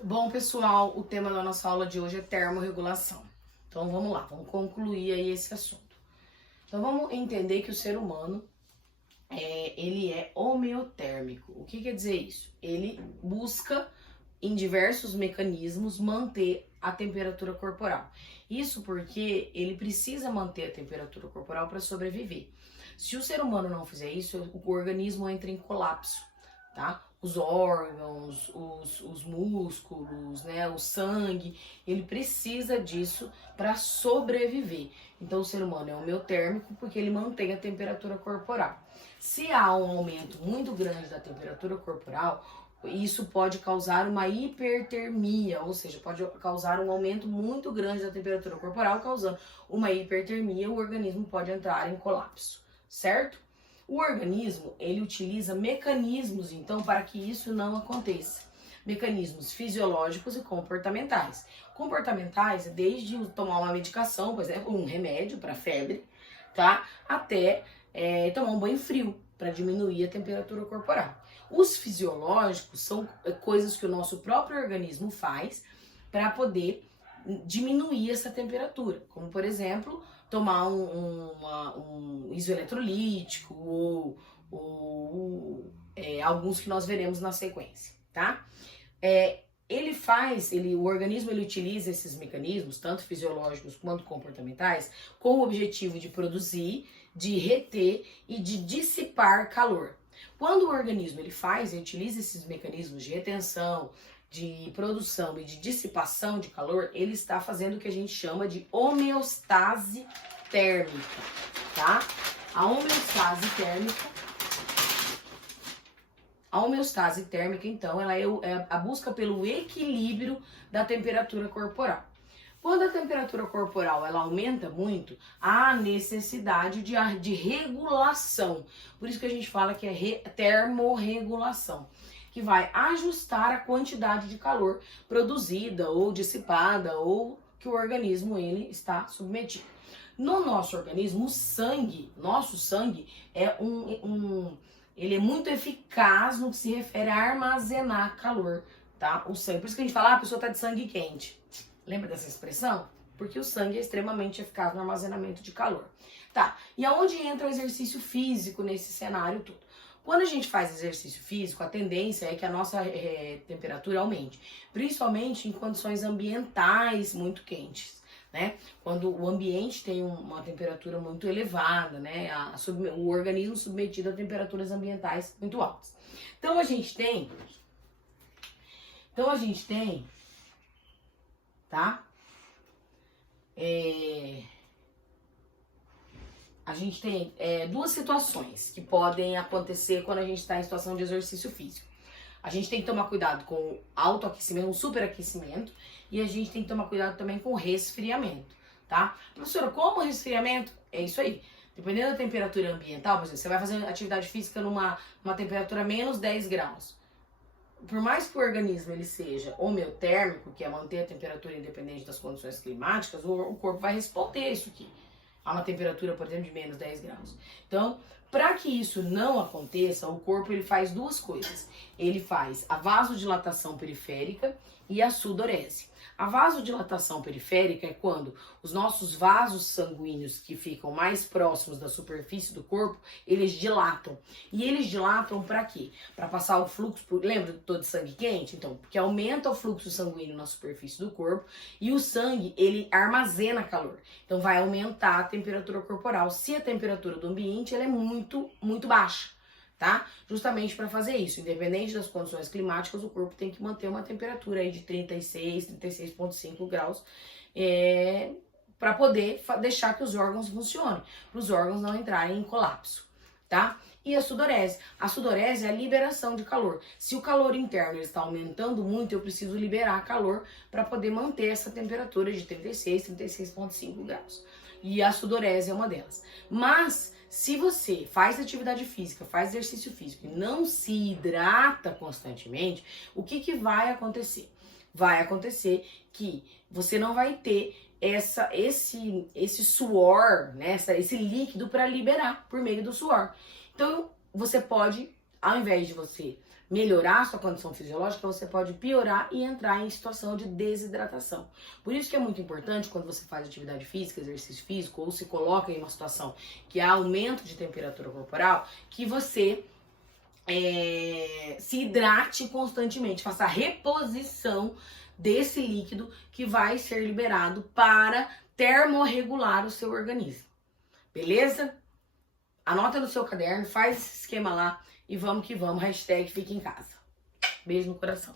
Bom, pessoal, o tema da nossa aula de hoje é termorregulação. Então vamos lá, vamos concluir aí esse assunto. Então vamos entender que o ser humano ele é homeotérmico. O que quer dizer isso? Ele busca em diversos mecanismos manter a temperatura corporal. Isso porque ele precisa manter a temperatura corporal para sobreviver. Se o ser humano não fizer isso, o organismo entra em colapso, tá? Os órgãos, os músculos, né, o sangue, ele precisa disso para sobreviver. Então o ser humano é homeotérmico porque ele mantém a temperatura corporal. Se há um aumento muito grande da temperatura corporal, isso pode causar uma hipertermia, ou seja, pode causar um aumento muito grande da temperatura corporal, causando uma hipertermia, o organismo pode entrar em colapso, certo? O organismo, ele utiliza mecanismos, então, para que isso não aconteça. Mecanismos fisiológicos e comportamentais. Comportamentais é desde tomar uma medicação, por exemplo, um remédio para febre, tá? Até tomar um banho frio para diminuir a temperatura corporal. Os fisiológicos são coisas que o nosso próprio organismo faz para poder diminuir essa temperatura, como por exemplo, tomar um isoeletrolítico ou alguns que nós veremos na sequência, tá? O organismo ele utiliza esses mecanismos, tanto fisiológicos quanto comportamentais, com o objetivo de produzir, de reter e de dissipar calor. Quando o organismo ele utiliza esses mecanismos de retenção, de produção e de dissipação de calor, ele está fazendo o que a gente chama de homeostase térmica, tá? A homeostase térmica, então, ela é a busca pelo equilíbrio da temperatura corporal. Quando a temperatura corporal ela aumenta muito, há necessidade de regulação. Por isso que a gente fala que é termorregulação, que vai ajustar a quantidade de calor produzida ou dissipada ou que o organismo ele está submetido. No nosso organismo, nosso sangue é ele é muito eficaz no que se refere a armazenar calor, tá? O sangue, por isso que a gente fala, a pessoa tá de sangue quente. Lembra dessa expressão? Porque o sangue é extremamente eficaz no armazenamento de calor. Tá, e aonde entra o exercício físico nesse cenário todo? Quando a gente faz exercício físico, a tendência é que a nossa temperatura aumente, principalmente em condições ambientais muito quentes, né? Quando o ambiente tem uma temperatura muito elevada, né? O organismo submetido a temperaturas ambientais muito altas. Então a gente tem, tá? A gente tem duas situações que podem acontecer quando a gente está em situação de exercício físico. A gente tem que tomar cuidado com o autoaquecimento, o superaquecimento, e a gente tem que tomar cuidado também com o resfriamento, tá? Professora, como resfriamento? É isso aí. Dependendo da temperatura ambiental, por exemplo, você vai fazer atividade física numa temperatura menos 10 graus. Por mais que o organismo ele seja homeotérmico, que é manter a temperatura independente das condições climáticas, o corpo vai responder isso aqui. A uma temperatura, por exemplo, de menos 10 graus. Então, para que isso não aconteça, o corpo ele faz duas coisas. Ele faz a vasodilatação periférica e a sudorese. A vasodilatação periférica é quando os nossos vasos sanguíneos que ficam mais próximos da superfície do corpo, eles dilatam. E eles dilatam para quê? Para passar o fluxo, lembra do todo sangue quente? Então, porque aumenta o fluxo sanguíneo na superfície do corpo e o sangue, ele armazena calor. Então, vai aumentar a temperatura corporal se a temperatura do ambiente ela é muito, muito baixa. Tá? Justamente para fazer isso, independente das condições climáticas, o corpo tem que manter uma temperatura aí de 36, 36,5 graus para poder deixar que os órgãos funcionem, para os órgãos não entrarem em colapso, tá? E a sudorese. A sudorese é a liberação de calor. Se o calor interno está aumentando muito, eu preciso liberar calor para poder manter essa temperatura de 36, 36,5 graus. E a sudorese é uma delas. Mas se você faz atividade física, faz exercício físico e não se hidrata constantemente, o que vai acontecer? Vai acontecer que você não vai ter esse suor, né, esse líquido para liberar por meio do suor. Então, você pode, ao invés de você melhorar a sua condição fisiológica, você pode piorar e entrar em situação de desidratação. Por isso que é muito importante quando você faz atividade física, exercício físico, ou se coloca em uma situação que há aumento de temperatura corporal, que você se hidrate constantemente, faça a reposição desse líquido que vai ser liberado para termorregular o seu organismo. Beleza? Anota no seu caderno, faz esse esquema lá e vamos que vamos. Hashtag fique em casa. Beijo no coração.